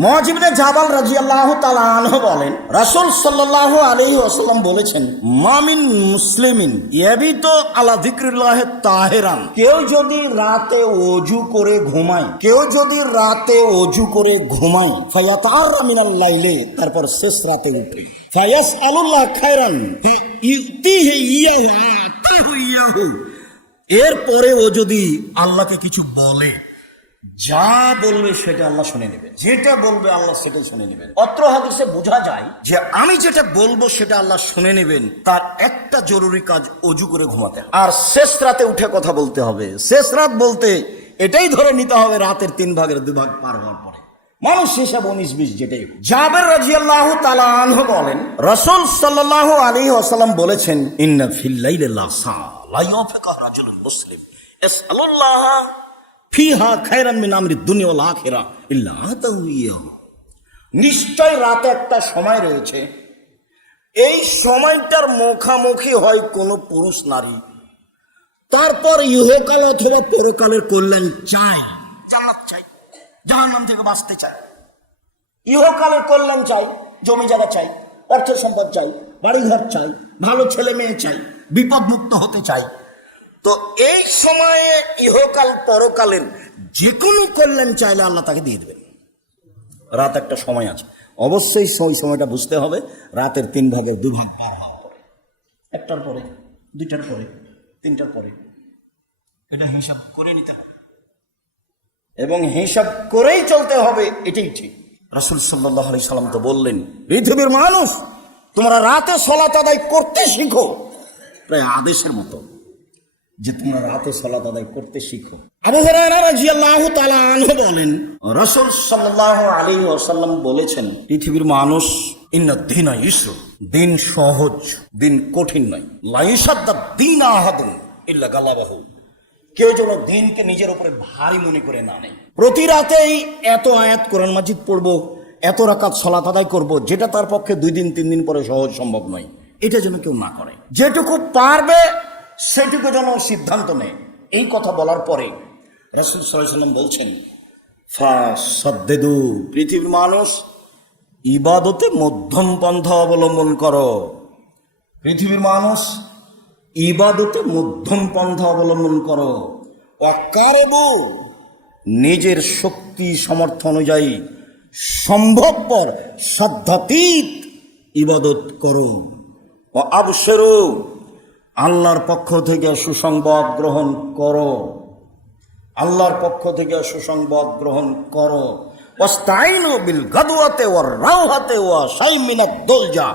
মুআয ইবনে জাবাল রাদিয়াল্লাহু তাআলা আনহু বলেন, রাসূল সাল্লাল্লাহু আলাইহি ওয়াসাল্লাম বলেছেন, মা মিন মুসলিমিন ইয়াবিতু আলা যিকরিল্লাহি তাহিরান, কেউ যদি রাতে ওযু করে ঘুমায়, ফায়াতাআরা মিনাল লাইলি, তারপর শেষ রাতে উঠে, ফায়াসআলুল্লাহ খায়রান ইউতিহি ইয়াহু, এরপরে ও যদি আল্লাহকে কিছু বলে, যা বলবে সেটা আল্লাহ শুনে নেবেন, যেটা বলবে আল্লাহ সেটাই শুনে নেবেন। অত্র হাদিসে বোঝা যায় যে আমি যেটা বলবো সেটা আল্লাহ শুনে নেবেন, তার একটা জরুরি কাজ ওযু করে ঘুমাতে হবে, আর শেষ রাতে উঠে কথা বলতে হবে। শেষ রাত বলতে এটাই ধরে নিতে হবে রাতের 3 ভাগের 2 ভাগ পার হওয়ার পরে, মানুষ হিসাব 19-20 যেটাই। জাবের রাদিয়াল্লাহু তাআলা আনহু বলেন, রাসূল সাল্লাল্লাহু আলাইহি ওয়াসাল্লাম বলেছেন, ইন্না ফিল লাইলি লাসা লা ইয়াফিকা রাজুলুন মুসলিম ইসআলুল্লাহ ফিহা খায়রান মিন আমরি দুনিয়া ওয়াল আখিরা ইল্লা আতাহু ইয়াহু, নিশ্চয় রাতে একটা সময় রয়েছে, এই সময়টার মুখামুখি হয় কোন পুরুষ নারী, তারপর ইহকাল অথবা পরকালের কল্যাণ চায়, জান্নাত চাই, জাহান্নাম থেকে বাঁচতে চায়, ইহকালের কল্যাণ চাই, জমি জায়গা চাই, অর্থ সম্পদ চাই, বাড়িঘর চাই, ভালো ছেলে মেয়ে চাই, বিপদ মুক্ত হতে চাই। তো এই সময়ে ইহকাল পরকালের যে কোনো কল্যাণ চাইলে আল্লাহ তাকে দিয়ে দেবেন। রাত একটা সময় আছে, অবশ্যই ওই সময়টা বুঝতে হবে, রাতের 3 ভাগের 2 ভাগ পার হওয়ার পরে, 1টার পরে, 2টার পরে, 3টার পরে, এটা হিসাব করে নিতে হবে এবং হিসাব করেই চলতে হবে, এটাই ঠিক। রাসূল সাল্লাল্লাহু আলাইহি সাল্লাম তো বললেন, পৃথিবীর মানুষ তোমরা রাতে সালাত আদায় করতে শিখো, প্রায় আদেশের মতো যে তোমরা রাতে সালাত আদায় করতে শিখো। আবু হুরায়রা রাদিয়াল্লাহু তাআলা আনহু বলেন, রাসূল সাল্লাল্লাহু আলাইহি ওয়াসাল্লাম বলেছেন, পৃথিবীর মানুষ, ইন্না দীনা ইসর, দিন সহজ, দিন কঠিন নয়, লা ইয়াশাদ্দা দীনা আহাদুন ইল্লা গালাবাহু, কেউ যেন দিনকে নিজের উপরে ভারী মনে করে না নেয়। প্রতি রাতেই এত আয়াত কোরআন মাজিদ পড়বো, এত রাকাত সালাত আদায় করবো, যেটা তার পক্ষে 2 দিন 3 দিন পরে সহজ সম্ভব নয়, এটা যেন কেউ না করে, যেটুকু পারবে সেটুকু যেন সিদ্ধান্ত নেয়। এই কথা বলার পরে রাসূল সাল্লাল্লাহু আলাইহি ওয়াসাল্লাম বলছেন, ফাসাদ্দিদু, পৃথিবীর মানুষ ইবাদতে মধ্যম পন্থা অবলম্বন করো, পৃথিবীর মানুষ ইবাদতে মধ্যম পন্থা অবলম্বন করো, ওয়াকারবু, নিজের শক্তি সামর্থ্য অনুযায়ী সম্ভবপর সাধ্যাতীত ইবাদত করো, ও আবশিরু, আল্লাহর পক্ষ থেকে সুসংবাদ গ্রহণ করো, আল্লাহর পক্ষ থেকে সুসংবাদ গ্রহণ করো, ওয়াস্তাইনু বিল গাদওয়াতি ওয়ার রাওহাতি ওয়া শাইইন মিনাদ দুলজা,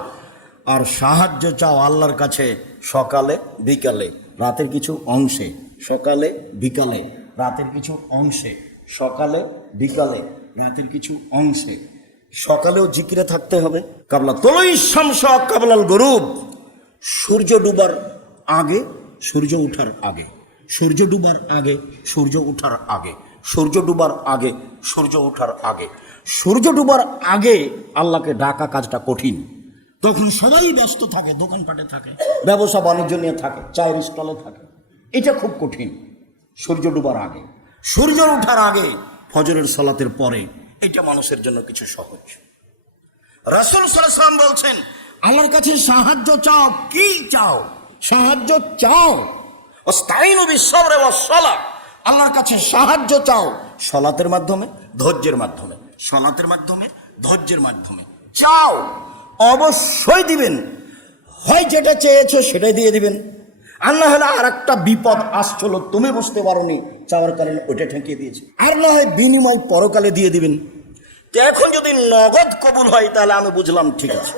আর সাহায্য চাও আল্লাহর কাছে সকালে বিকালে, রাতের কিছু অংশে, সকালে বিকালে, রাতের কিছু অংশে, সকালে বিকালে, রাতের কিছু অংশে। সকালেও জিকিরে থাকতে হবে, কাবলা তুলুই শামস কাবলাল গুরুব, সূর্য ডুবার আগে, সূর্য ওঠার আগে, সূর্য ডুবার আগে, সূর্য ওঠার আগে, সূর্য ডুবার আগে, সূর্য ওঠার আগে। সূর্য ডুবার আগে আল্লাহকে ডাকা কাজটা কঠিন, তখন সবাই ব্যস্ত থাকে, দোকানপাটে থাকে, ব্যবসা বাণিজ্য নিয়ে থাকে, চায়ের স্টলে থাকে, এটা খুব কঠিন। সূর্য ডুবার আগে, সূর্য ওঠার আগে, ফজরের সালাতের পরে, এটা মানুষের জন্য কিছু সহজ। রাসূল সাল্লাল্লাহু আলাইহি ওয়াসাল্লাম বলছেন, আল্লাহর কাছে সাহায্য চাও, কি চাও? সাহায্য চাও, ওয়াস্তাইনু বিস-সাবরি ওয়াস-সালাহ, আল্লাহর কাছে সাহায্য চাও সালাতের মাধ্যমে, ধৈর্যের মাধ্যমে, সালাতের মাধ্যমে, ধৈর্যের মাধ্যমে চাও, অবশ্যই দিবেন। হয় যেটা চেয়েছো সেটাই দিয়ে দিবেন, আর না হলে আর একটা বিপদ আসছিল, তুমি বুঝতে পারোনি, চাওয়ার কারণে ওইটা ঠেকিয়ে দিয়েছে, আর না হয় বিনিময় পরকালে দিয়ে দিবেন। তো এখন যদি নগদ কবুল হয় তাহলে আমি বুঝলাম ঠিক আছে,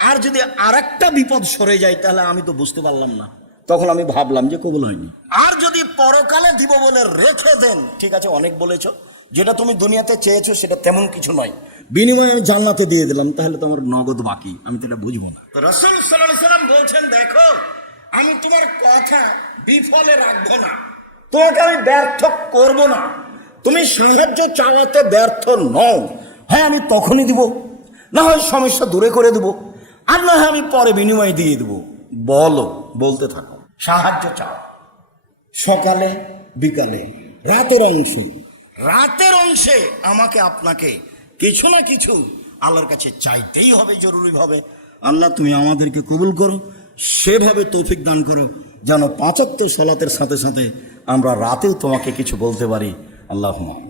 আর যদি আর একটা বিপদ সরে যায় তাহলে আমি তো বুঝতে পারলাম না, তখন আমি ভাবলাম যে কবুল হয়নি। আর যদি পরকালে দিব বলে রেখে দেন, ঠিক আছে অনেক বলেছো, যেটা তুমি দুনিয়াতে চেয়েছো সেটা তেমন কিছু নয়, বিনিময়ে আমি জান্নাতে দিয়ে দিলাম, তাহলে তোমার নগদ বাকি, আমি তো এটা বুঝবো না। তো রাসূল সাল্লাল্লাহু আলাইহি ওয়াসাল্লাম বলছেন, দেখো আমি তোমার কথা বিফলে রাখবো না, তোমাকে আমি ব্যর্থ করব না, তুমি সাহায্য চাওয়াতে ব্যর্থ নও, হ্যাঁ আমি তখনই দিব, না হয় সমস্যা দূরে করে দেবো, আর না হয় আমি পরে বিনিময় দিয়ে দেবো, বলো, বলতে থাকো, সাহায্য চাও সকালে বিকালে, রাতের অংশে, রাতের অংশে আমাকে আপনাকে কিছু না কিছু আল্লাহর কাছে চাইতেই হবে জরুরিভাবে। আল্লাহ তুমি আমাদেরকে কবুল করো, সেভাবে তৌফিক দান করো যেন ৫ ওয়াক্ত সালাতের সাথে সাথে আমরা রাতেও তোমাকে কিছু বলতে পারি। আল্লাহুম্মা